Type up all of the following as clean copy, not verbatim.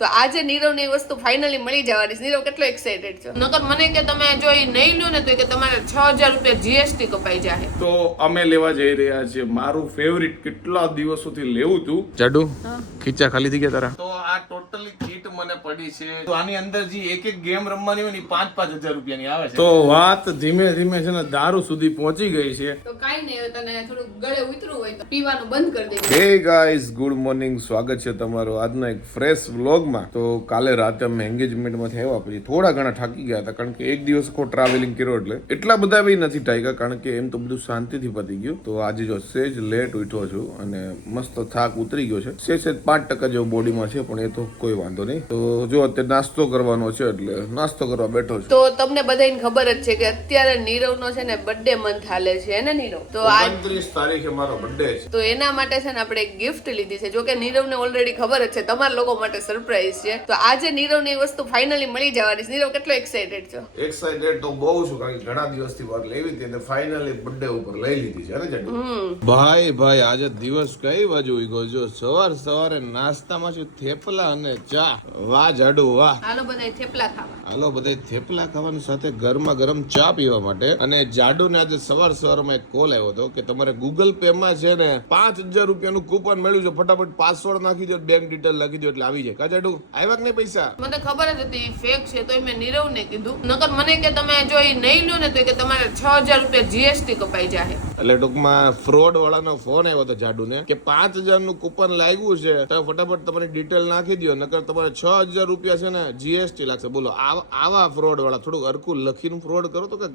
તો આજે નીરવની વસ્તુ ફાઇનલી મળી જવાની છે. નીરવ કેટલો એક્સાઇટેડ છે? નકર મને કે તમે જો ઈ નહીં લો ને તો કે તમારે 6000 રૂપિયા જીએસટી કપાઈ જાય. તો અમે લેવા જઈ રહ્યા છીએ મારું ફેવરિટ કેટલા દિવસોથી લેવું હતું જાડુ ખીચા ખાલી થઈ ગયા તારા. તો આ ટોટલી કીટ મને પડી છે. તો આની અંદર જે એક ગેમ રમવાની હોય ને 5,000 રૂપિયાની આવે છે. તો વાત ધીમે ધીમે છે ને દારૂ સુધી પહોંચી ગઈ છે. તો કાઈ નહીં, તને થોડું ગળે ઉતરવું હોય તો પીવાનું બંધ કરી દેજો. હે ગાઈઝ, ગુડ મોર્નિંગ, સ્વાગત છે તમારું આજનો એક ફ્રેશ વ્લોગમાં. તો કાલે રાતે અમે એન્ગેજમેન્ટમાંથી આવ્યા પછી થોડા ઘણા થાકી ગયા હતા, કારણ કે એક દિવસ કો ટ્રાવેલિંગ કર્યો એટલે એટલા બધા બી નથી થાક્યા, કારણ કે એમ તો બધું શાંતિથી પતી ગયું. તો આજે જો સેજ લેટ ઉઠ્યો છું અને મસ્ત થાક ઉતરી ગયો છે. સેજ 5% જેવું બોડીમાં છે, પણ એ તો કોઈ વાંધો નહીં. તો જો અત્યારે નાસ્તો કરવાનો છે એટલે નાસ્તો કરવા બેઠો છું. તો તમને બધાને ખબર જ છે કે અત્યારે નીરવનો છે ને બર્થડે મંથ હાલે છે ને નીરવ? તો 29 તારીખે મારો બર્થડે છે. તો એના માટે છે ને આપણે એક ગિફ્ટ લીધી છે. જો કે નીરવને ઓલરેડી ખબર જ છે, તમારા લોકો માટે સરપ્રાઈઝ છે. તો આજે નીરવની વસ્તુ ફાઇનલી મળી જવાની છે. નીરવ કેટલો એક્સાઇટેડ છો? એક્સાઇટેડ તો બહુ છું, કારણ કે ઘણા દિવસથી વાર લેવી હતી અને ફાઇનલી બર્થડે ઉપર લઈ લીધી છે ને જાડુ. ભાઈ આજે દિવસ કઈ બાજુ ઉગ્યો જો સવારે નાસ્તામાં છે થેપલા અને ચા. વાહ જાડુ વાહ. હાલો બધાય થેપલા ખાવા. હાલો બધા થેપલા ખાવાની સાથે ગરમા ગરમ ચા પીવા માટે. અને જાડુ ને આજે સવારમાં એક કોલ આવ્યો હતો કે તમારે ગૂગલ પે માં છે ને 5,000 રૂપિયાનું કૂપન મળ્યું છે, ફટાફટ પાસવર્ડ નાખી દો, બેંક ડિટેલ નાખી દો એટલે આવી જાય. કા જાડુ આવ્યા કે નહીં પૈસા? મને ખબર જ હતી ફેક છે, તો મેં નીરવને કીધું. નકર મને કે તમે જો ઈ નહીં લો ને તો કે તમારે 6000 રૂપિયા જીએસટી કપાઈ જાય. એટલે ટૂંકમાં ફ્રોડ વાળાનો ફોન આવ્યો હતો જાડુ ને કે 5,000 નું કૂપન લાગ્યું છે, તો ફટાફટ તમારી ડિટેલ નાખી દો, નકર તમારે 6,000 રૂપિયા છે ને જીએસટી લાગશે. બોલો આવા ફ્રોડ વાળા થોડું હરખું લખીને ફ્રોડ કરો તો કે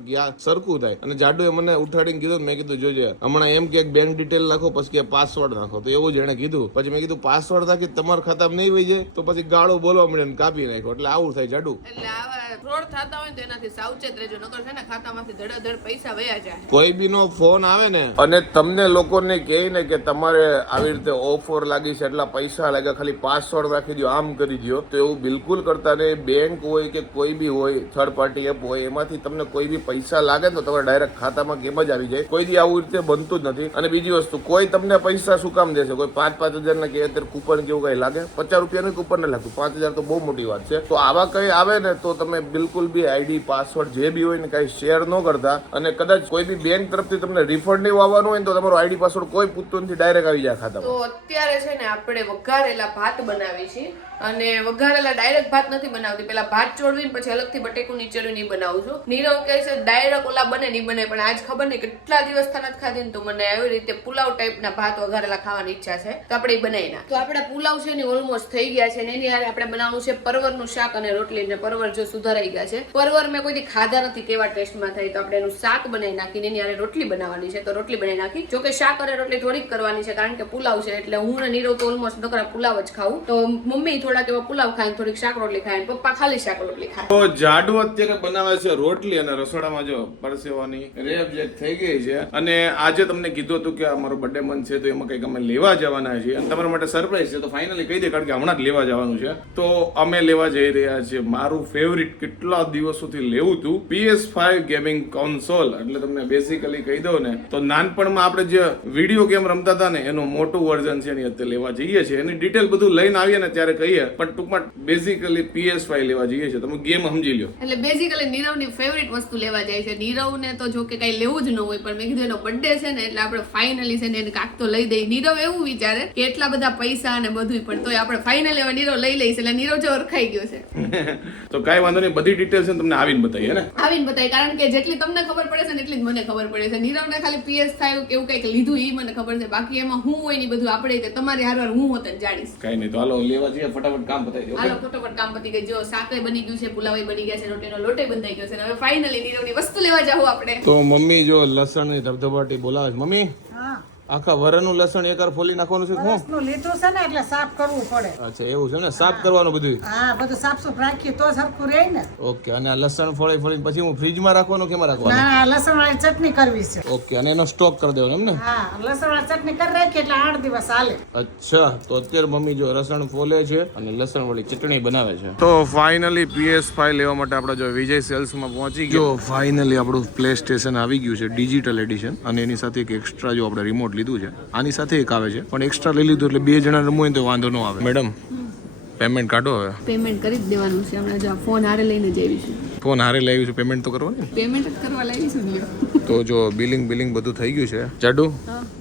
સરખું થાય. અને જાડુએ મને ઉઠાડીને કીધું, મેં કીધું જોજે હમણાં એમ કે બેંક ડિટેલ નાખો, પછી કે પાસવર્ડ નાખો. તો એવું જ એને કીધું. પછી મેં કીધું પાસવર્ડ નાખી તમારા ખાતામાં નહીં વહી જાય તો પછી ગાળો બોલવા મળે ને કાપી નાખો. એટલે આવું થાય જાડુ. એટલે આવા ફ્રોડ થતા હોય તો એનાથી સાવચેત રહેજો, નકર છે ને ખાતામાંથી ધડાધડ પૈસા વયા જાય. કોઈ બી નો ફોન આવે ને અને તમને લોકોને કહે ને કે તમારે આવી રીતે ઓફર લાગી છે, એટલા પૈસા લાગ્યા, ખાલી પાસવર્ડ રાખી દો, આમ કરી દો, તો એવું બિલકુલ કરતા નહીં. બેંક હોય કે કોઈ બી હોય, થર્ડ પાર્ટી એપ હોય, એમાંથી તમને કોઈ બી પૈસા લાગે ને તો તમારે ડાયરેક્ટ ખાતામાં કેમ જ આવી જાય. કોઈ દી આવું રીતે બનતું જ નથી. અને બીજી વસ્તુ, કોઈ તમને પૈસા શું કામ દેશે? કોઈ 5,000 ના કે અત્યારે કૂપન કેવું કઈ લાગે? 50 રૂપિયાનું કૂપન ન લાગતું, 5,000 તો બહુ મોટી વાત છે. તો આવા કઈ આવે ને તો તમે બિલકુલ બી આઈડી પાસવર્ડ જે બી હોય ને કઈ શેર ન કરતા. અને કદાચ કોઈ બી બેંક તરફથી તમને રિફંડ નહીં આવવાનું હોય ને તો તમારો આઈડી પાસવર્ડ કોઈ પૂછતું નથી, ડાયરેક્ટ આવી જાય ખાતામાં. તો અત્યારે છે ને આપણે વઘારેલા ભાત બનાવી છે, અને વઘારેલા ડાયરેક્ટ ભાત નથી બનાવતી, પેલા ભાત ચોળવીને પછી અલગથી બટેકું નીચેલું નહીં બનાવું છું. નીરવ કહે છે ડાયરેક્ટ ઓલા બને નહીં બને, પણ આજ ખબર નહીં કેટલા દિવસ નથી ખાધી ને તો મને આવી રીતે પુલાવ ટાઈપના ભાત વઘારેલા ખાવાની ઈચ્છા છે, તો આપણે બનાવી નાખ. તો આપણે પુલાવ છે ને ઓલમોસ્ટ થઈ ગયા છે, ને એની હારે આપણે બનાવવાનું છે પરવરનું શાક અને રોટલી. ને પરવર જો સુધારાઈ ગયા છે, પરવર મેં કોઈ ખાધા નથી કેવા ટેસ્ટમાં થાય, તો આપણે એનું શાક બનાવી નાખીને એની હારે રોટલી બનાવવાની છે, તો રોટલી બનાવી નાખી. જો કે શાક અને રોટલી થોડીક કરવાની છે, કારણ કે પુલાવ છે એટલે હું ને નીરવ તો ઓલમોસ્ટ નકરા પુલાવ જ ખાવું. તો મમ્મી થોડાક એવા પુલાવ ખાય, થોડીક શાક રોટલી ખાય, પપ્પા ખાલી શાક રોટલી ખાય. તો જાડુ અત્યારે બનાવે છે રોટલી અને રસોડામાં જો પરસેવાની રેબ જે થઈ ગઈ છે. અને આજે તમને કીધું હતું કે અમારો બર્થડે મંથ છે, તો એમાં કંઈક અમે લેવા જવાના છીએ અને તમારા માટે સરપ્રાઈઝ છે. તો ફાઇનલી કહી દે, કારણ કે હમણાં જ લેવા જવાનું છે. તો અમે લેવા જઈ રહ્યા છીએ મારું ફેવરિટ કેટલા દિવસોથી લેવું હતું PS5 ગેમિંગ કોન્સોલ. એટલે તમને બેસિકલી કહી દઉં ને તો નાનપણમાં આપણે જે વિડીયો ગેમ રમતા હતા ને એનું મોટું વર્ઝન છે, એની અત્યારે લેવા જઈએ છીએ. એની ડિટેલ બધું લઈને આવીએ ને ત્યારે કહીએ, પણ ટૂંકમાં બેસિકલી PS5 લેવા જઈએ છીએ. તમે ગેમ સમજી લો. એટલે બેઝિકલી નીરવની ફેવરિટ વસ્તુ લેવા જાય છે. નીરવને તો જો કે કઈ લેવું જ ન હોય, પણ મેં કીધું એનો બર્થડે છે ને એટલે આપણે ફાઇનલી છે ને એને કાક તો લઈ દઈ. નીરવ એવું વિચારે કે એટલા બધા પૈસા અને બધું, પણ તોય આપણે ફાઇનલી હવે નીરવ લઈ લઈશ. એટલે નીરવ જો ઓળખાઈ ગયો છે. તો કાઈ વાંધો નહીં, બધી ડિટેલ્સ તમને આવીને બતાવીએ ને. આવીને બતાવી, કારણ કે જેટલી તમને ખબર પડે છે ને એટલી જ મને ખબર પડે છે. નીરવને ખાલી PS5 કેવું કઈક લીધું એ મને ખબર છે, બાકી એમાં હું હોય ને બધું આપણે તમારી હારવાર હું હોત જાણીશ. કઈ નહીં, તો હાલો લેવા જઈએ, ફટાફટ કામ પતાવી દો. હાલો ફટાફટ કામ પતી ગઈ. જો શાકે બની ગયું છે, પુલાવે બની ગયા છે, રોટીનો લોટે બંધાઈ ગયો છે. હવે ફાઇનલી નીરવની વસ્તુ લેવા જાવ આપણે. તો મમ્મી જો લસણ ની ધબધબાટી બોલાવે છે. મમ્મી આખા વરનું લસણ એકવાર ફોલી નાખવાનું છે. હું લીધું છે ને એટલે સાફ કરવું પડે. અચ્છા એવું છે ને, સાફ કરવાનું બધું? હા, બધું સાફ સુફ રાખીએ તો સરખું રહે ને. ઓકે. અને આ લસણ ફોલીને પછી હું ફ્રીજમાં રાખવાનું કેમાં રાખવાનું? ના, લસણ વાળી ચટણી કરવી છે. ઓકે. અને એનો સ્ટોક કરી દેવાનો એમ ને? હા, લસણ વાળી ચટણી કરી રાખીએ એટલે 8 દિવસ હાલે. અચ્છા. તો અત્યારે મમ્મી જો લસણ ફોલે છે અને લસણ વાળી ચટણી બનાવે છે. તો ફાઇનલી PS5 લેવા માટે આપણે જો વિજય સેલ્સમાં પહોંચી ગયો. ફાઇનલી આપણું પ્લે સ્ટેશન આવી ગયું છે, ડિજિટલ એડિશન. અને એની સાથે એક એક્સ્ટ્રા જો આપણે રિમોટ લીધું છે, આની સાથે એક આવે છે, પણ એક્સ્ટ્રા લઈ લીધું એટલે 2 જણા રમવું હોય તો વાંધો ન આવે. મેડમ પેમેન્ટ કાઢો હવે. પેમેન્ટ કરી જ દેવાનું છે હમણાં. જો ફોન હારે લઈને જ આવીશું. ફોન હારે લઈ આવ્યું છે, પેમેન્ટ તો કરવાનું ને. પેમેન્ટ જ કરવા લાવીશું લ્યો. તો જો બિલિંગ બધું થઈ ગયું છે. જાડુ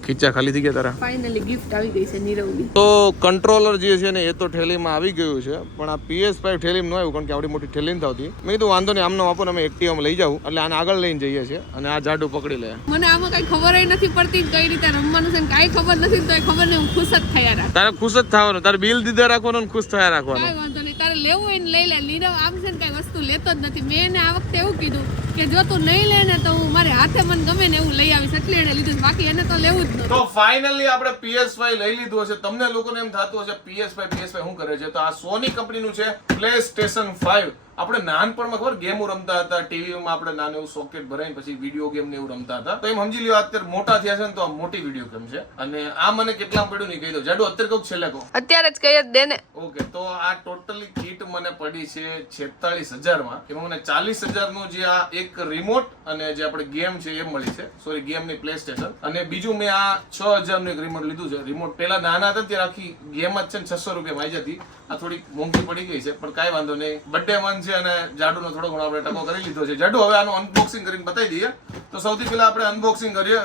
ખીચા ખાલી થઈ ગયા તારા. ફાઇનલી ગિફ્ટ આવી ગઈ છે નીરવની. તો કંટ્રોલર જે છે ને એ તો ઠેલીમાં આવી ગયું છે, પણ આ PS5 ઠેલીમાં ન આવ્યું કારણ કે આવડી મોટી ઠેલી નથી આવતી. મેં કીધું વાંધો નહીં, આમનો આપો ને અમે એક્ટિવામાં લઈ જાઉં, એટલે આને આગળ લઈને જઈએ છીએ અને આ જાડુ પકડી લે. મને આમાં કઈ ખબર નથી પડતી કઈ રીતે રમવાનું છે, કાઈ ખબર નથી, તો ખબર નહીં, હું ખુશ જ થયા રાખ. તારે ખુશ જ થવાનું, તારે બિલ દીધા રાખવાનું અને ખુશ થયા રાખવાનું. કાઈ વાંધો નહીં, તારે લેવું હોય ને લઈ લે. નીરવ આમ છે ને કઈ વસ્તુ લેતો જ નથી. મેં એને આ વખતે એવું કીધું કે જો તું નહીં લે ને તો હું મારે હાથે મને ગમે ને એવું લઈ આવીશ, એટલે એને લીધું. બાકી એને તો લેવું જ નથી. તો ફાઇનલી આપણે PS5 લઈ લીધું હશે. તમને લોકોને એમ થતું હશે PS5 શું કરે છે, તો આ સોની કંપનીનું છે PlayStation 5. આપણે નાનપણમાં ખબર ગેમો રમતા હતા, ટીવીમાં આપણે નાનું એવું સોકેટ ભરાઈને પછી વિડીયો ગેમ ને એવું રમતા હતા. તો એમ સમજી લ્યો અત્યારે મોટા થયા છે ને તો આ મોટી વિડીયો ગેમ છે. અને આ મને કેટલા પડ્યું નહીં કહી દો. જાડુ અત્યારે કહું છેલ્લે કહું, અત્યારે જ કહી જ દે ને. ઓકે, તો આ ટોટલી કીટ મને પડી છે 46,000 માં. એમાં મને 40,000 નું જે આ એક રિમોટ અને જે આપણે ગેમ છે એ મળી છે. સોરી, ગેમ ની PlayStation. અને બીજું મેં આ 6,000 નું એક રિમોટ લીધું છે. રિમોટ પેલા નાના હતા ત્યારે આખી ગેમ જ છે ને 600 રૂપિયા આવી જતી. આ થોડી મોંઘી પડી ગઈ છે, પણ કાંઈ વાંધો નહીં. બર્થડે મન છે અને જાડુનો થોડો ઘણો આપણે ટકો કરી લીધો છે. જાડુ હવે આનું અનબોક્સિંગ કરીને બતાવી દઈએ. તો સૌથી પહેલા આપણે અનબોક્સિંગ કરીએ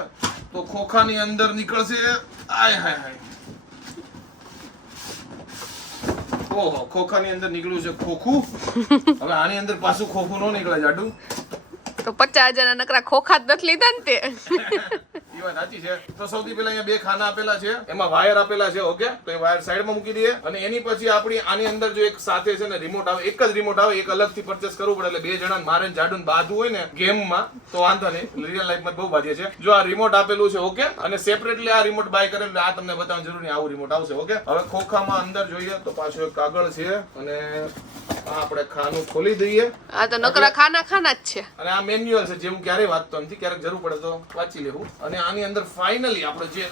તો ખોખાની અંદર નીકળશે. આય હાય હાય, ઓહો, ખોખાની અંદર નીકળ્યું છે ખોખું. હવે આની અંદર પાછું ખોખું ન નીકળે જાડુ. તો 50,000 ના નકરા ખોખા જ નથી લીધા ને તે. એ વાત સાચી છે. તો સૌથી પહેલા અહીંયા બે ખાના આપેલા છે, એમાં વાયર આપેલા છે. ઓકે, તો એ વાયર સાઈડમાં મૂકી દઈએ. અને એની પછી આપણી આની અંદર જો એક સાથે છે ને રિમોટ આવે, એક જ રિમોટ આવે, એક અલગથી પરચેસ કરવું પડે. એટલે બે જણા મારે જાડુ બાંધવું હોય ને ગેમમાં તો વાંધો નહીં, રિયલ લાઈફમાં બહુ બાંધીએ છે. જો આ રિમોટ આપેલું છે. ઓકે, અને સેપરેટલી આ રિમોટ બાય કરે એટલે આ તમને બતાવવાની જરૂર નહીં, આવું રિમોટ આવશે. ઓકે, હવે ખોખામાં અંદર જોઈએ તો પાછું એક કાગળ છે અને આ આપણે ખાનું ખોલી દઈએ. આ તો નકરા ખાના જ છે. અને આ મેન્યુઅલ છે, જે હું ક્યારેય વાંચતો નથી, ક્યારેક જરૂર પડે તો વાંચી લેવું. અને આની અંદર ફાઇનલી આપણે જે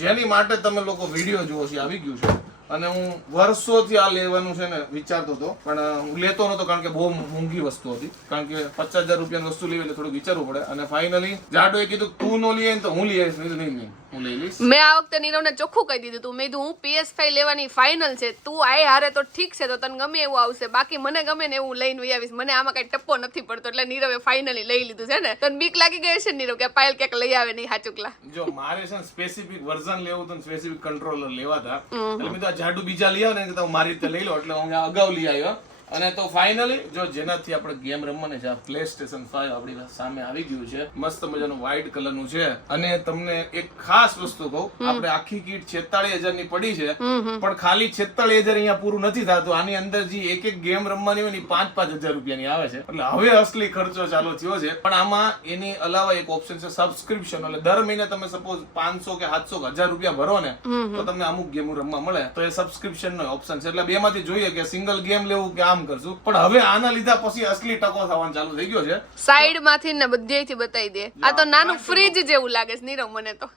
જેની માટે તમે લોકો વિડીયો જુઓ છો આવી ગયું છે. અને હું વર્ષોથી આ લેવાનું છે ને વિચારતો હતો, પણ હું લેતો નતો કારણ કે બહુ મોંઘી વસ્તુ હતી. કારણ કે 50,000 રૂપિયાની વસ્તુ લેવી એટલે થોડું વિચારવું પડે. અને ફાઇનલી જાડુએ કીધું તું નો લઈએ તો હું લઈ આવીશ. નહીં, હું લઈ લઈશ. મેં આ વખતે નીરવને ચોખ્ખું કહી દીધું તું. મેં કીધું હું PS5 લેવાની ફાઇનલ છે, તું આય હારે તો ઠીક છે, તો તને ગમે એવું આવશે, બાકી મને ગમે ને એવું લઈને આવીશ. મને આમાં કઈ ટપ્પો નથી પડતો. એટલે નીરવે ફાઇનલી લઈ લીધું છે ને. તને બીક લાગી ગઈ છે નીરવ કે પાયલ ક્યાંક લઈ આવે નહીં હાચુકલા? જો મારે છે સ્પેસિફિક વર્ઝન લેવું તો સ્પેસિફિક કંટ્રોલર લેવા હતા, એટલે મેં તો જાડુ બીજા લઈ આવે ને તો મારી રીતે લઈ લો, એટલે હું અગાઉ લઈ આવ્યો. અને તો ફાઇનલી જો જેનાથી આપણે ગેમ રમવાની છે, આ PlayStation 5 આપણી સામે આવી ગયું છે. મસ્ત મજાનું વ્હાઈટ કલરનું છે. અને તમને એક ખાસ વસ્તુ કહું, આપણે આખી કીટ 46,000 ની પડી છે, પણ ખાલી 46,000 અહીંયા પૂરું નથી થતું. આની અંદર જે એક એક ગેમ રમવાની હોય ને 5,000 રૂપિયાની આવે છે. એટલે હવે અસલી ખર્ચો ચાલુ થયો છે. પણ આમાં એની અલાવા એક ઓપ્શન છે સબસ્ક્રિપ્શન. એટલે દર મહિને તમે સપોઝ 500 કે 700 કે 1000 રૂપિયા ભરો ને તો તમને અમુક ગેમો રમવા મળે. તો એ સબસ્ક્રિપ્શન નો ઓપ્શન છે. એટલે બે માંથી જોઈએ કે સિંગલ ગેમ લેવું કે આમ કરશું. પણ હવે આના લીધા પછી અસલી ટકો થવાનું ચાલુ થઈ ગયો છે. સાઈડ માંથી ને બધેથી બતાવી દે. આ તો નાનું ફ્રીજ જેવું લાગે છે નીરવ મને તો.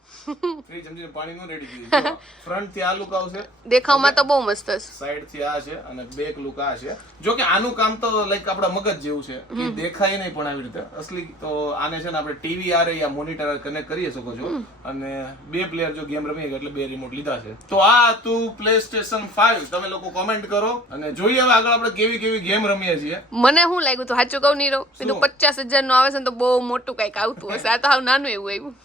ફ્રીજ સમજીને પાણી નો રેડી દીધું. ફ્રન્ટ થી આ લુક આવશે, દેખાવમાં તો બહુ મસ્ત છે. સાઈડ થી આ છે અને બેક લુક આ છે. જો કે આનું કામ તો લાઈક આપડા મગજ જેવું છે કે દેખાય નહીં પણ આવી રીતે અસલી. તો આને છે ને આપણે ટીવી આરે યા મોનિટર કનેક્ટ કરી શકો છો. અને બે પ્લેયર જો ગેમ રમી એટલે બે રિમોટ લીધા છે. તો આ તું PlayStation 5 તમે લોકો કોમેન્ટ કરો અને જોઈએ હવે આગળ આપણે કેવી કેવી ગેમ રમીએ છીએ. મને શું લાગ્યું તો સાચું કહું નીરવ, કીધું 50,000 નું આવે છે તો બહુ મોટું કઈક આવતું હશે. આ તો હાવ નાનું એવું આવ્યું.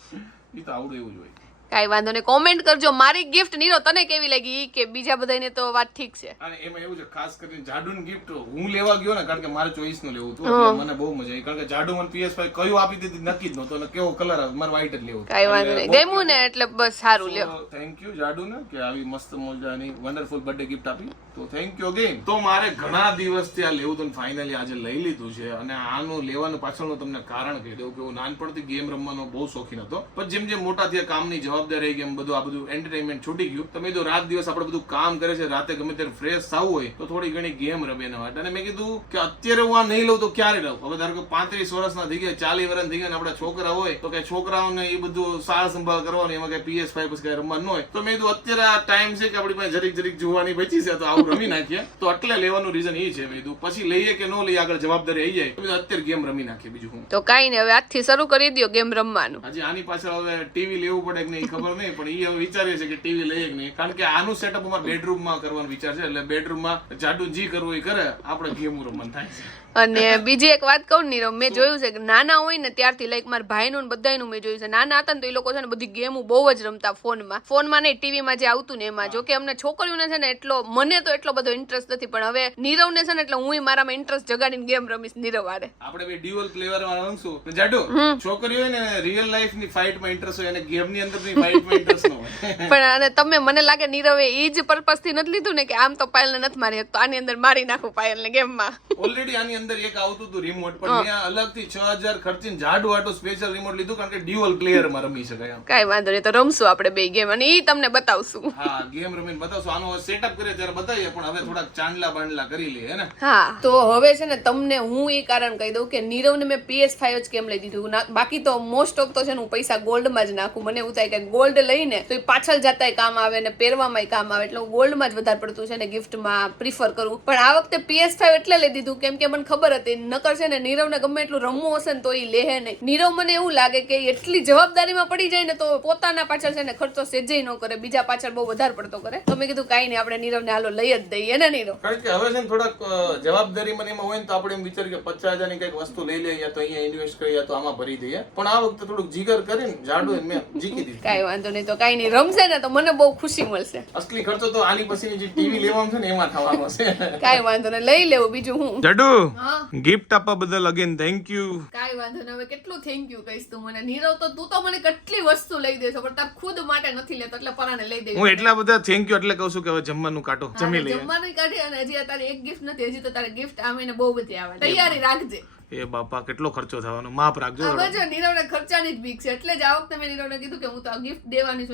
એ તો આવડું એવું જ હોય. કાઈ વાંધો નહીં, કોમેન્ટ કરજો. મારી ગિફ્ટ નીરવ તને કેવી લાગી કે બીજા બધાને તો વાત ઠીક છે. અને એમાં એવું છે ખાસ કરીને જાડુની ગિફ્ટ હું લેવા ગયો ને કારણ કે મારે ચોઈસ નું લેવું હતું, એટલે મને બહુ મજા આવી. કારણ કે જાડુ મને PS5 કયું આપી દીધી નક્કી જ નહોતો, અને કેવો કલર આવે મારે વ્હાઈટ જ લેવું. કાઈ વાંધો નહીં, ગમ્યું ને એટલે બસ સારું લ્યો. થેન્ક યુ જાડુ ને કે આવી મસ્ત મજાની વન્ડરફુલ બર્થડે ગિફ્ટ આપી. તો થેન્ક યુ અગેન. તો મારે ઘણા દિવસથી આ લેવું હતું, ફાઇનલી આજે લઈ લીધું છે. અને આનું લેવાનું પાછળનું તમને કારણ કહી દઉં કે હું નાનપણથી ગેમ રમવાનો બહુ શોખીન હતો. પણ જેમ જેમ મોટા થયા કામની જવાબદારી ગેમ બધું આ બધું એન્ટરટેનમેન્ટ છૂટી ગયું. તો મેં કીધું રાત દિવસ આપણે બધું કામ કરે છે, રાતે ગમે ત્યારે ફ્રેશ થવું હોય તો થોડી ઘણી ગેમ રમે એના માટે. અને મેં કીધું કે અત્યારે હું આ નહીં લઉં તો ક્યારે લઉં? હવે ધારો કે 35 વર્ષના થઈ ગયા, 40 વર્ષ થઈ ગયા, આપણા છોકરા હોય તો કઈ છોકરાઓને એ બધું સાર સંભાળ કરવાનું, એમાં કઈ PS5 પછી કઈ રમવાનું હોય. તો મેં કીધું અત્યારે આ ટાઈમ છે કે આપણી પાસે જરીક જોવાની બચી છે તો આવું રમી નાખીએ. તો એટલે લેવાનું રીઝન એ છે. મેં કીધું પછી લઈએ કે ન લઈએ, આગળ જવાબદારી આવી જાય તો અત્યારે ગેમ રમી નાખીએ. બીજું હું તો કઈ નહીં, હવે આજથી શરૂ કરી દો ગેમ રમવાનું. હજી આની પાછળ હવે ટીવી લેવું પડે કે નહીં ખબર નહીં, પણ ઈ હવે વિચારીએ છે કે ટીવી લઈએ કે નહીં, કારણ કે આનું સેટઅપ અમારે બેડરૂમમાં કરવાનો વિચાર છે. એટલે બેડરૂમમાં જાડુ જી કરવું એ કરે, આપણે ગેમ રમવાનું થાય છે. અને બીજી એક વાત કહું નીરવ, મેં જોયું છે કે નાના હોય ને ત્યારથી લાઈક મારા ભાઈનું ને બધાયનું મેં જોયું છે, નાના હતા ને તો એ લોકો છે ને બધી ગેમો બહુ જ રમતા ફોનમાં નહીં, ટીવીમાં જે આવતું ને એમાં. જો કે અમને છોકરીઓને છે ને મને તો એટલો બધો ઇન્ટરેસ્ટ નથી, પણ હવે નીરવને છે ને એટલે હું મારામાં ઇન્ટરેસ્ટ જગાડીને ગેમ રમીશ નીરવ વારે. આપણે બે ડ્યુઅલ પ્લેયર માં રમશું. જાડુ છોકરી હોય ને રિયલ લાઈફ ની ફાઇટ માં ઇન્ટરેસ્ટ હોય અને ગેમ ની અંદર ની ફાઇટ માં ઇન્ટરેસ્ટ ન હોય. પણ અને તમે મને લાગે નીરવે એ જ પર્પસ થી નથી લીધું ને કે આમ તો પાયલને નથી મારી શકતો, આની અંદર મારી નાખું પાયલને ગેમમાં. ઓલરેડી આની અંદર એક આવતું હતું રિમોટ, પણ મેં અલગથી 6000 ખર્ચીને જાડુ આટો સ્પેશિયલ રિમોટ લીધું, કારણ કે ડ્યુઅલ પ્લેયર માં રમી શકાય. કાઈ વાંધો નહીં, તો રમશું આપણે બે ગેમ અને ઈ તમને બતાવશું. હા, ગેમ રમીને બતાવશું. આનો સેટઅપ કરીએ ત્યારે બતાવીએ, પણ હવે થોડાક ચાંદલા બાંડલા કરી લઈએ ને. હા, તો હવે છે ને તમને હું એ કારણ કહી દઉં કે નીરવને મેં PS5 જ કેમ લઈ દીધું. બાકી તો મોસ્ટ ઓફ તો છે ને હું પૈસા ગોલ્ડમાં જ નાખું. મને એવું થાય કે ગોલ્ડ લઈને તો એ પાછળ જતાય કામ આવે ને પહેરવામાં કામ આવે, એટલે હું ગોલ્ડમાં જ વધારે પડતું છે ને ગિફ્ટમાં પ્રિફર કરું. પણ આ વખતે PS5 એટલે લઈ દીધું કેમ કે મને ખબર હતી નકર છે ને નીરવને ગમે એટલું રમવું હશે ને તો એ લેહે નહીં. નીરવ મને એવું લાગે કે એટલી જવાબદારીમાં પડી જાય ને તો પોતાના પાછળ છે ને ખર્ચો સેજેય ન કરે, બીજા પાછળ બહુ વધારે પડતો કરે. તો મેં કીધું કાંઈ નહીં, આપણે નીરવને હાલો લઈ જ દઈએ ને નીરવ. કારણ કે હવે છે ને થોડાક જવાબદારી મને એમાં હોય ને તો આપણે એમ વિચારીએ કે 50,000 ની કઈક વસ્તુ લઈ લઈએ, યા તો અહીંયા ઇન્વેસ્ટ કરીએ, યા તો આમાં ભરી દઈએ. પણ આ વખતે થોડુંક જીગર કરીને જાડુ મેં જીકી દીધું. કાંઈ વાંધો નહીં, તો કાંઈ નહીં, રમશે ને તો મને બહુ ખુશી મળશે. અસલી ખર્ચો તો આની પછીની જે ટીવી લેવાનું છે ને એમાં થવાનો છે. કાંઈ વાંધો નહીં, લઈ લેવું. બીજું હું જાડુ હા ગિફ્ટ આપવા બદલ અગેન થેન્ક યુ. કાંઈ વાંધો નહીં, હવે કેટલું થેન્ક યુ કહીશ તું મને. નીરવ તો તું તો મને કેટલી વસ્તુ લઈ દેશો, પણ તાર ખુદ માટે નથી લેતો એટલે પરાને લઈ દે. હું એટલા બધા થેન્ક યુ એટલે કહું છું કે હવે જમવાનું કાઢો, જમી લઈએ. જમવાનું કાઢી અને હજી તારી એક ગિફ્ટ નથી, હજી તો તારે ગિફ્ટ આવીને બહુ બધી આવે. તૈયારી રાખજે. એ બાપા કેટલો ખર્ચો થવાનો, માપ રાખજો. હવે જો નીરવને ખર્ચાની જ બીક છે, એટલે જ આ વખતે મેં નીરવને કીધું કે હું તો આ ગિફ્ટ દેવાની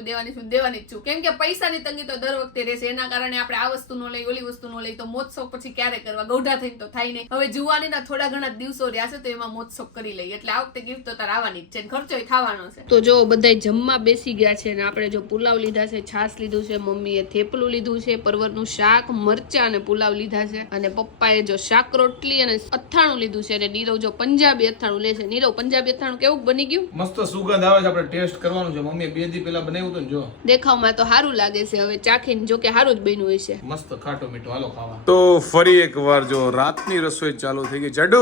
જ છું. કેમ કે પૈસાની તંગી તો દર વખતે રહેશે, એના કારણે આપણે આ વસ્તુ નો લઈ ઓલી વસ્તુ નો લઈ તો મોજશોખ પછી ક્યારે કરવા, ગૌઢા થઈને તો થાય નહીં. હવે જુવાનીના થોડા ઘણા દિવસો રહ્યા છે તો એમાં મોજશોખ કરી લઈએ, એટલે આ વખતે ગિફ્ટ તો તાર આવવાની જ છે, ખર્ચો થવાનો છે. તો જો બધાય જમવા બેસી ગયા છે ને આપણે જો પુલાવ લીધા છે, છાશ લીધું છે, મમ્મીએ થેપલું લીધું છે, પરવરનું શાક, મરચા અને પુલાવ લીધા છે, અને પપ્પાએ જો શાક રોટલી અને અથાણું લીધું છે, અને નીરવ જો પંજાબી અથાણું લે છે. નીરવ પંજાબી અથાણું કેવું બની ગયું? મસ્ત સુગંધ આવે છે, આપણે ટેસ્ટ કરવાનું છે. મમ્મી 2 દી પહેલા બનાવ્યું હતું ને, જો દેખાવમાં તો સારું લાગે છે, હવે ચાખીને જો કે સારું જ બન્યું હોય છે. મસ્ત ખાટો મીઠો, હાલો ખાવા. તો ફરી એકવાર જો રાતની રસોઈ ચાલુ થઈ ગઈ. જાડુ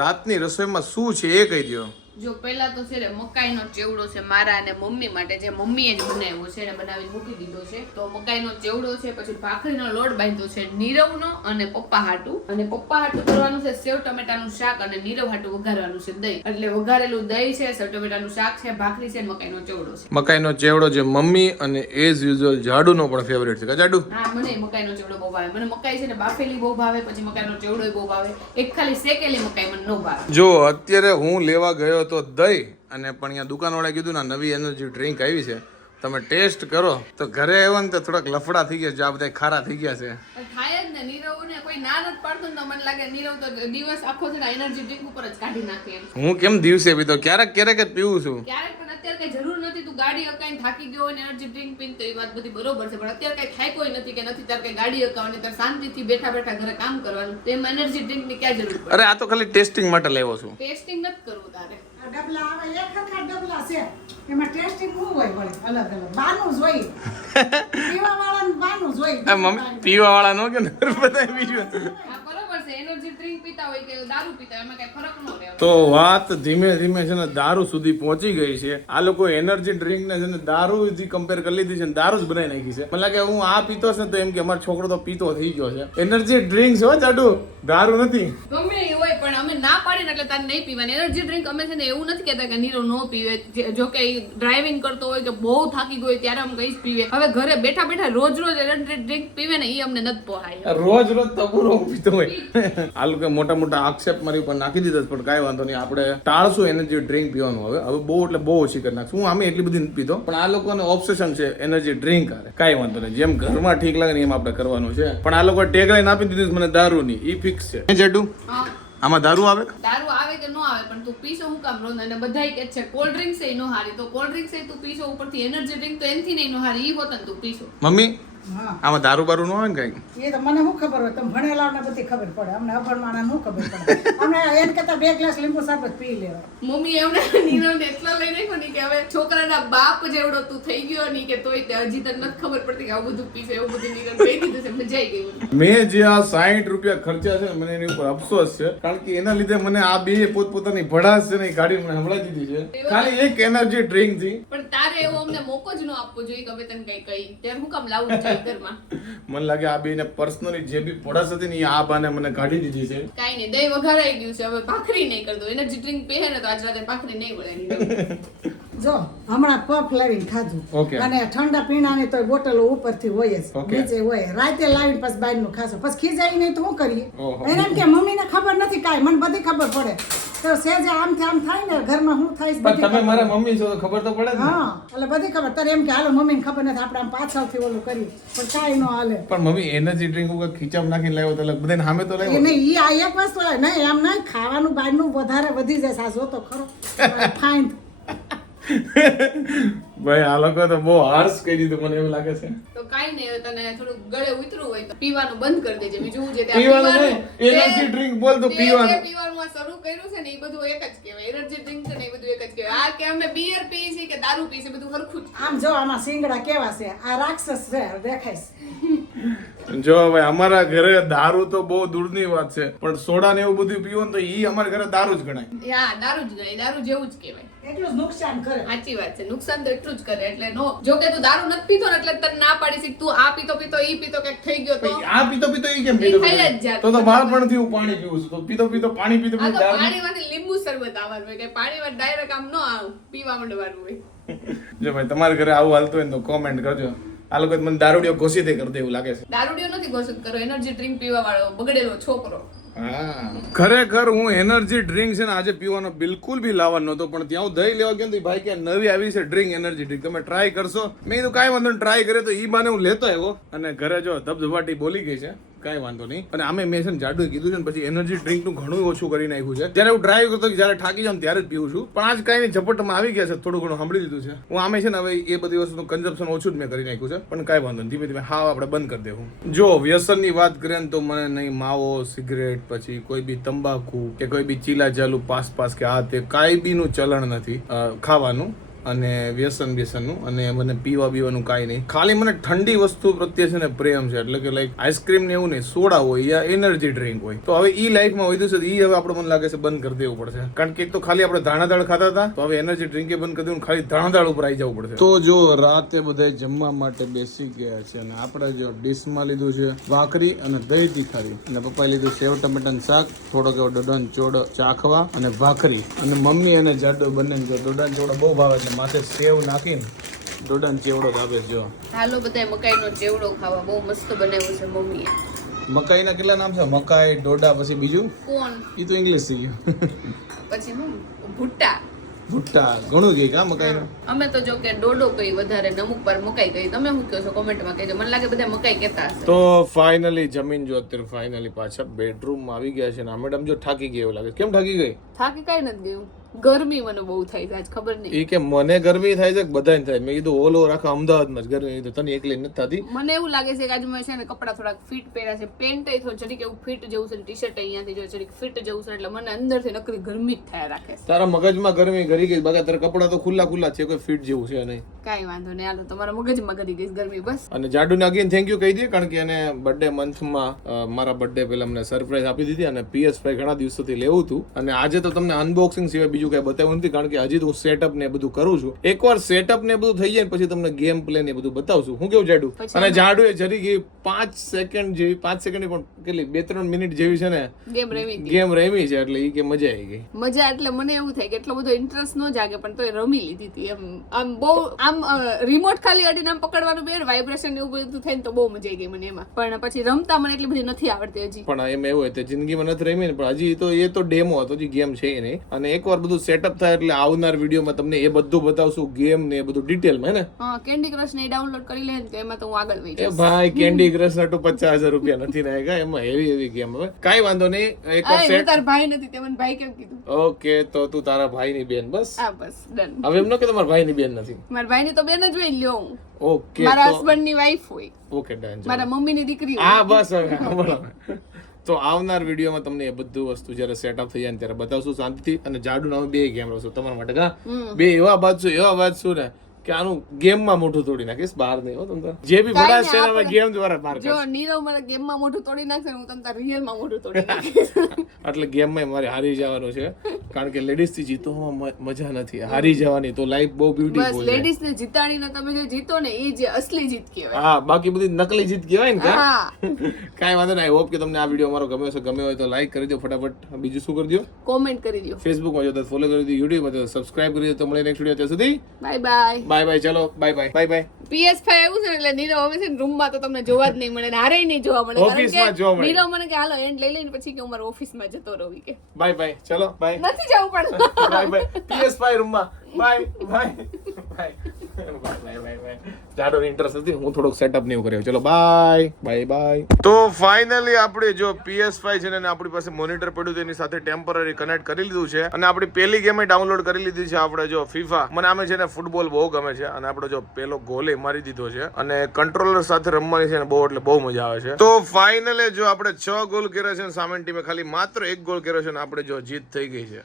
રાતની રસોઈમાં શું છે એ કહી દો. જો પહેલા તો છે ને મકાઈનો ચેવડો છે મારા અને મમ્મી માટે, જે મમ્મીએ જ બનાવ્યો છે, એને બનાવીને મૂકી દીધો છે. તો મકાઈનો ચેવડો છે, પછી ભાખરીનો લોટ બાંધ્યો છે નીરવનો અને પપ્પા હાટું. અને પપ્પા હાટું કરવાનું છે સેવ ટમેટાનું શાક, અને નીરવ હાટું વઘારવાનું છે દહીં. એટલે વઘારેલું દહીં છે, સેવ ટમેટાનું શાક છે, ભાખરી છે, મકાઈનો ચેવડો છે. મકાઈનો ચેવડો જે મમ્મી અને એઝ યુઝ્યુઅલ જાડુનો પણ ફેવરેટ છે. જાડુ હા, મને મકાઈનો ચેવડો બહુ ભાવે. મને મકાઈ છે ને બાફેલી બહુ ભાવે, પછી મકાઈનો ચેવડો બહુ ભાવે. એક ખાલી શેકેલી મકાઈ મને ન ભાવે. જો અત્યારે હું લેવા ગયો તો દહીં, અને પણ અહીંયા દુકાનવાળાએ કીધું ને નવી એનર્જી ડ્રિંક આવી છે, તમે ટેસ્ટ કરો. તો ઘરે આવ્યો ને તો થોડાક લફડા થઈ ગયા છે, આ બધા ખારા થઈ ગયા છે. થાય જ ને, નીરવ ને કોઈ ના નથી પાડતું તો મને લાગે નીરવ તો દિવસ આખો છે ને એનર્જી ડ્રિંક ઉપર જ કાઢી નાખે એમ. હું કેમ દિવસે પીતો, ક્યારેક ક્યારેક જ પીવું છું. ક્યારેક, પણ અત્યારે કઈ જરૂર નથી. તું ગાડી અકાઈને થાકી ગયો હોય એનર્જી ડ્રિંક પીને તો એ વાત બધી બરોબર છે, પણ અત્યારે કઈ થાય કોઈ નથી કે નથી તારે કઈ ગાડી અકાવવાની, તારે શાંતિથી બેઠા બેઠા ઘરે કામ કરવાનું, તો એમાં એનર્જી ડ્રિંક ની ક્યાં જરૂર પડે? અરે આ તો ખાલી ટેસ્ટિંગ માટે લેવો છું. ટેસ્ટિંગ નથી કરવું તારે. આ ડબલા આવે એક ખરખા ડબલા છે, એમાં ટેસ્ટિંગ શું હોય વળી? અલગ અલગ બાનું જ હોય, પીવા વાળાને બાનું જ હોય. મમ્મી પીવા વાળા નો કે બધા બીજું. હા બરોબર છે, એનર્જી ડ્રિંક પીતા હોય કે દારૂ પીતા હોય એમાં કઈ ફરક ન રહે. તો વાત ધીમે ધીમે છે ને દારૂ સુધી પહોંચી ગઈ છે. આ લોકો એનર્જી ડ્રિંક ને છે ને દારૂ થી કમ્પેર કરી લીધી છે, ને દારૂ જ બનાવી નાખી છે. મને લાગે હું આ પીતો છે તો એમ કે અમારો છોકરો તો પીતો થઈ ગયો છે. એનર્જી ડ્રિંક હો જાડુ, દારૂ નથી. ગમે એ હોય પણ અમે ના પાડીને એટલે તારે નહીં પીવાની એનર્જી ડ્રિંક. અમે છે ને એવું નથી કહેતા કે નીરવ ન પીવે. જો કે ડ્રાઇવિંગ કરતો હોય કે બહુ થાકી ગયો ત્યારે અમે કઈ પીવે. હવે ઘરે બેઠા બેઠા રોજ રોજ એનર્જી ડ્રિંક પીવે ને એ અમને નથી પોહાય. રોજ રોજ તો પૂરો પીતો હોય. આ લોકો મોટા મોટા આક્ષેપ મારી ઉપર નાખી દીધા, પણ કાંઈ વાંધો નહીં, આપણે ટાળશું એનર્જી ડ્રિંક પીવાનું. હવે બહુ એટલે બહુ ઓછી કરી નાખશું. હું આમે એટલી બધી નથી પીતો, પણ આ લોકોને ઓબ્સેશન છે એનર્જી ડ્રિંક કરે. કાંઈ વાંધો નહીં, જેમ ઘરમાં ઠીક લાગે ને એમ આપણે કરવાનું છે. પણ આ લોકો ટેગલાઈન આપી દીધી મને દારૂની, ઈ ફિક્સ છે. જેટુ આમાં દારૂ આવે? દારૂ આવે કે ન આવે, પણ તું પીશો હું કામ રોજ? અને બધાય કે છે કોલ્ડ ડ્રિંક્સ એ નો હારી, તો કોલ્ડ ડ્રિંક્સ એ તું પીશો, ઉપરથી એનર્જી ડ્રિંક તો એનથી નહીં નો હારી, ઈ હોત ને તું પીશો. મમ્મી હા આમાં દારૂ બારૂ ન હોય ને કઈ? એ તો મને શું ખબર હોય, તમે ભણેલાઓને બધી ખબર પડે, અમને અભણવાળાને શું ખબર પડે? અમને એમ કરતા 2 ગ્લાસ લીંબુ શરબત પી લેવા. મમ્મી એમને નીરવને એટલો લઈ નાખ્યો ને કે હવે છોકરાના બાપ જેવડો તું થઈ ગયો ની કે તોય તે હજી તને નથી ખબર પડતી કે આવું બધું પીશે, એવું બધું નીરવ કહી દીધું છે. મજા આવી ગઈ મને. મેં જે આ 60 રૂપિયા ખર્ચ્યા છે મને એની ઉપર અફસોસ છે, કારણ કે એના લીધે મને આ બે પોતપોતાની ભડાસ છે ને એ કાઢી મને હમણાં દીધી છે, ખાલી એક એનર્જી ડ્રિંક થી. પણ તારે એવો અમને મોકો જ ન આપવો જોઈએ કે હવે તને કઈ કહી ત્યારે હું કામ લાવવું જોઈએ ઘરમાં. મને લાગે આ બેને પર્સનલી જે બી ભડાસ હતી ને એ આ બાને મને કાઢી દીધી છે. કાઈ નહીં, દહીં વઘારાઈ ગયું છે, હવે ભાખરી નહીં કરી દો. એનર્જી ડ્રિંક પીએ ને તો આજ રાતે ભાખરી નહીં મળે એની. જો હમણાં પફ લાવીને ખાધું Okay. અને ઠંડા પીણાની તો બોટલો ઉપરથી હોય જ, Okay. નીચે હોય. રાતે લાવીને પછી બહારનું ખાશો, પછી ખીજાય નહીં તો શું કરીએ? ઓહો. એને એમ કે મમ્મીને ખબર નથી કાંઈ, મને બધી ખબર પડે. તો સેજે આમથી આમ થાય ને ઘરમાં શું થાય છે પણ બધી તમે ખબર. મારા મમ્મી છો તો ખબર તો પડે જ ને. હા એટલે બધી ખબર. તારે એમ કે હાલો મમ્મીને ખબર નથી, આપણે આમ પાછળથી ઓલું કરીએ, પણ કાંઈ ન હાલે. પણ મમ્મી એનર્જી ડ્રિંક ઉપર ખીચામાં નાખીને લાવ્યો તો એટલે બધાને સામે તો એ લાવ્યો. નહીં, ઈ આ એક વસ્તુ હોય. નહીં એમ નહીં, ખાવાનું બહારનું વધારે વધી જાય. આ જોતો ખરો ફાઇન. ભાઈ આ લોકો તો બહુ હાર્શ કહી દીધું, મને એવું લાગે છે. તો કાઈ નહીં, હવે તને થોડું ગળે ઉતરવું હોય તો પીવાનું બંધ કરી દેજે. બીજું જે તે પીવાનું નહીં, એનર્જી ડ્રિંક બોલ તો પીવાનું. જે પીવાનું આ શરૂ કર્યું છે ને એ બધું એક જ કહેવાય. એનર્જી ડ્રિંક છે ને એ બધું એક જ કહેવાય. આ કે અમે બિયર પીએ છીએ કે દારૂ પીએ છીએ બધું સરખું જ. આમ જો આમાં સિંગડા કેવા છે, આ રાક્ષસ છે, દેખાય છે. જો ભાઈ અમારા ઘરે દારૂ તો બહુ દૂરની વાત છે, પણ સોડા ને એવું બધું પીવો ને તો ઈ અમારા ઘરે દારૂ જ ગણાય. હા, દારૂ જ ગણાય, દારૂ જેવું જ કહેવાય. એટલું જ નુકસાન કરે. સાચી વાત છે, નુકસાન તો એટલું જ કરે. એટલે નો જો કે તું દારૂ નથી પીતો ને એટલે તને ના પાડી છે તું આ પીતો પીતો ઈ પીતો કઈક થઈ ગયો તો આ પીતો પીતો ઈ કેમ પીતો એ થઈ જ પીતો? જાત. તો બાળપણથી હું પાણી પીવું છું, તો પીતો પીતો પાણી પીતો આ પીતો તો દારૂ. પાણીમાંથી લીંબુ શરબત આવવાનું હોય કે પાણીમાં ડાયરેક્ટ આમ ન આવ પીવા માંડવાનું હોય. જો ભાઈ તમારા ઘરે આવું હાલતું હોય ને તો કોમેન્ટ કરજો. આ લોકો મને દારૂડિયો ઘોષિત કરી દે એવું લાગે છે. દારૂડિયો નથી ઘોષિત કરો, એનર્જી ડ્રિંક પીવા વાળો બગડેલો છોકરો. હા ખરેખર હું એનર્જી ડ્રિંક છે ને આજે પીવાનો બિલકુલ બી લાવવાનો નહોતો, પણ ત્યાં હું દહીં લેવા ગયો તો ભાઈ કે નવી આવી છે ડ્રિંક, એનર્જી ડ્રિંક, તમે ટ્રાય કરશો? મેં કીધું કાંઈ વાંધો નહીં, ટ્રાય કરે તો ઈ બાને હું લેતો આવ્યો અને ઘરે જો ધબધબાટી બોલી ગઈ છે, કાંઈ વાંધો નહીં. અને આમે મેં છે ને જાડું કીધું છે ને પછી એનર્જી ડ્રિંક નું ઘણું ઓછું કરી નાખ્યું છે. જ્યારે હું ટ્રાય કરતો જ્યારે થાકી જાઉં ત્યારે જ પીવું છું, પણ આજ કાંઈ નહીં, ઝપટમાં આવી ગયા છે, થોડું ઘણું સાંભળી દીધું છે. હું આમે છે ને હવે એ બધી વસ્તુનું કન્ઝમ્પશન ઓછું જ મેં કરી નાખ્યું છે, પણ કાંઈ વાંધો નહીં, ધીમે ધીમે હા આપણે બંધ કરી દેવું. જો વ્યસનની વાત કરીએ ને તો મને નહીં માવો, સિગરેટ, પછી કોઈ બી તંબાકુ કે કોઈ બી ચીલા ચાલુ પાસ કે આ તે કાંઈ બીનું ચલણ નથી ખાવાનું અને વ્યસન બેસનનું, અને મને પીવા બીવાનું કાંઈ નહીં. ખાલી મને ઠંડી વસ્તુ પ્રત્યે છે ને પ્રેમ છે, એટલે કે લાઈક આઈસ્ક્રીમ ને એવું નહીં, સોડા હોય યા એનર્જી ડ્રિંક હોય. તો હવે ઈ લાઈફમાં વધ્યું છે, ઈ હવે આપણે મને લાગે છે બંધ કરી દેવું પડશે, કારણ કે એક તો ખાલી આપણે ધાણાદાળ ખાતા હતા, તો હવે એનર્જી ડ્રિંક બંધ કરી દેવું, ખાલી ધાણાદાળ ઉપર આવી જવું પડશે. તો જો રાતે બધા જમવા માટે બેસી ગયા છે અને આપણે જો ડીશમાં લીધું છે ભાખરી અને દહીં તીખારી, અને પપ્પાએ લીધું સેવ ટમેટાનું શાક, થોડોક એવો ડોડાનો ચોડો ચાખવા અને ભાખરી, અને મમ્મી અને જાડો બંને જો ડોડાનો ચોડો બહુ ભાવે એટલે માથે સેવ નાખીને ડોડાનો ચેવડો ભાવે. જો હાલો બધા મકાઈનો ચેવડો ખાવા, બહુ મસ્ત બનાવ્યો છે મમ્મીએ. મકાઈના કેટલા નામ છે? મકાઈ, ડોડા, પછી બીજું કોણ એ તો ઇંગ્લિશ થઈ ગયું. પછી હું ભુટ્ટા. ભુટ્ટા ઘણું જોઈએ કા મકાઈનું. અમે તો જો કે ડોડો કઈ વધારે ને અમુક વાર મકાઈ કઈ. તમે શું કહો છો કોમેન્ટમાં કહેજો, મને લાગે બધા મકાઈ કહેતા હશે. તો ફાઇનલી જમીન જો અત્યારે ફાઇનલી પાછા બેડરૂમમાં આવી ગયા છે ને આ મેડમ જો થાકી ગઈ એવું લાગે. કેમ થાકી ગઈ? થાકી કઈ નથી ગયું, ગરમી મને બહુ થાય છે આજ, ખબર નહીં એ કે મને ગરમી થાય છે કે બધાને થાય. મેં કીધું ઓલ ઓવર આખા અમદાવાદમાં જ ગરમી, તો તને એકલી નથી થતી? મને એવું લાગે છે કે આજે મેં છે ને કપડા થોડાક ફિટ પહેર્યા છે, પેન્ટ થોડું જરીક એવું ફિટ જેવું છે, ટી-શર્ટ અહીંયાથી જો જરીક ફિટ જેવું છે, એટલે મને અંદરથી નકરી ગરમી જ થયા રાખે છે. તારા મગજમાં ગરમી ઘરી ગઈ, બાકી તારા કપડા તો ખુલ્લા ખુલ્લા છે, કોઈ ફિટ જેવું છે નહીં. કાંઈ વાંધો નહીં, હાલો તમારા મગજમાં કરી ગઈ ગરમી બસ. અને જાડુને અગેન થેન્ક યુ કહી દે, કારણ કે એને બર્થડે મંથમાં મારા બર્થડે પહેલા મને સરપ્રાઈઝ આપી દીધી, અને PS5 ઘણા દિવસોથી લેવું હતું, અને આજે તો તમને અનબોક્સિંગ સિવાય બીજું કઈ બતાવ્યું નથી, કારણ કે હજી તો હું સેટઅપ ને બધું કરું છું. એકવાર સેટઅપ ને બધું થઈ જાય ને પછી તમને ગેમ પ્લે ને બધું બતાવશું. હું કેવું જાડુ? અને જાડુ એ જરી 5 સેકન્ડ જેવી, 5 સેકન્ડ પણ કેટલી 2-3 મિનિટ જેવી છે ને ગેમ રમી છે, એટલે ઈ કે મજા આવી ગઈ. મજા એટલે મને એવું થાય કે એટલો બધો ઇન્ટરેસ્ટ ન જાગે, પણ તોય રમી લીધી હતી એમ. આમ બહુ આમ રિમોટ ખાલી અડીને આમ પકડવાનું બે વાઇબ્રેશન એવું બધું થાય ને તો બહુ મજા આવી ગઈ મને એમાં. પણ પછી રમતા મને એટલી બધી નથી આવડતી હજી. પણ એમ એવું હોય તે જિંદગીમાં નથી રમી ને, પણ હજી તો એ તો ડેમો હતો, હજી ગેમ છે નહીં. અને એકવાર બધું બધું સેટઅપ થાય એટલે આવનાર વિડીયોમાં તમને એ બધું બતાવશું, ગેમ ને એ બધું ડિટેલમાં હે ને. કેન્ડી ક્રશ ને ડાઉનલોડ કરી લે ને તો એમાં તો હું આગળ વહી એ ભાઈ કેન્ડી ક્રશ ના તો 50,000 રૂપિયા નથી નાખ્યા, એમાં એવી ગેમ. હવે કાઈ વાંધો નહીં, એકવાર જઈશ. સેટ. તાર ભાઈ નથી તે મને ભાઈ કેમ કીધું? ઓકે, તો તું તારા ભાઈની બેન બસ. હા બસ ડન. હવે એમ ન કે તમારા ભાઈની બેન નથી. મારા ભાઈની તો બેન જ હોય લ્યો હું. ઓકે, મારા તો હસબન્ડ ની વાઈફ હોય, ઓકે ડન. મારા મમ્મીની દીકરી હોય. હા બસ હવે બરાબર. તો આવનાર વિડીયોમાં તમને એ બધું વસ્તુ જ્યારે સેટઅપ થઈ જાય ને ત્યારે બતાવશું શાંતિથી. અને જાડુ ના બે ગેમ રહીશું તમારા માટે. બે એવા બાજશું ને કે આનું ગેમમાં મોઢું તોડી નાખીશ, બહાર નહીં હો તમ તાર. જે બી કાંઈ ભડાશ છે ને હવે ગેમ દ્વારા બહાર જો કાઢીશ. નીરવ મને ગેમમાં મોઢું તોડી નાખશે ને હું તમ તાર રિયલમાં મોઢું તોડી નાખીશ. એટલે ગેમમાં મારે હારી જવાનું છે, કારણ કે લેડીઝ થી જીતવામાં મજા નથી, હારી જવાની. તો લાઈફ બહુ બસ બ્યુટીફુલ છે. લેડીઝ ને જીતાડીને તમે જે જીતો ને એ જે અસલી જીત કહેવાય. હા, બાકી બધી નકલી જીત કહેવાય ને. હા, કાંઈ વાંધો નહીં. આઈ હોપ કે તમને આ વિડીયો અમારો ગમ્યો છે. ગમ્યો હોય તો લાઈક કરી દો ફટાફટ. બીજું શું કરી દો? કોમેન્ટ કરી દો. ફેસબુકમાં જો તો ફોલો કરી દો, યુટ્યુબમાં તો સબસ્ક્રાઇબ કરી દો. તો મળે નેક્સ્ટ વિડીયો. ત્યાં સુધી બાય બાય. બાય. ચલો બાય બાય. PS5 આવ્યું છે ને એટલે નીરવ હવે છે ને રૂમમાં તો તમને જોવા જ નહીં મળે ને હારે નહીં જોવા મળે. કારણ ઓફિસમાં કે જોવા મળે. નીરવ મને કે હાલો એન્ડ લઈ લઈને પછી કે હું મારા ઓફિસમાં જતો રહું કે બાય. ચલો બાય. નથી જવું પણ બાય. PS5 રૂમમાં. બાય. જાડો ઇન્ટરેસ્ટ હતી, હું થોડોક સેટઅપ ને એવું કર્યો. ચલો બાય. તો ફાઇનલી આપણે જો PS5 છે ને આપણી પાસે મોનિટર પડ્યું તો એની સાથે ટેમ્પરરી કનેક્ટ કરી લીધું છે. અને આપણી પહેલી ગેમ ડાઉનલોડ કરી લીધી છે આપણે જો FIFA. મને આમે છે ને ફૂટબોલ બહુ ગમે છે અને આપણે જો પેલો ગોલ મારી દીધો છે અને કંટ્રોલર સાથે રમવાની છે ને બહુ એટલે બહુ મજા આવે છે. તો ફાઇનલી જો આપણે 6 ગોલ કર્યા છે, સામેની ટીમે ખાલી માત્ર 1 ગોલ કર્યો છે ને આપણે જો જીત થઈ ગઈ છે.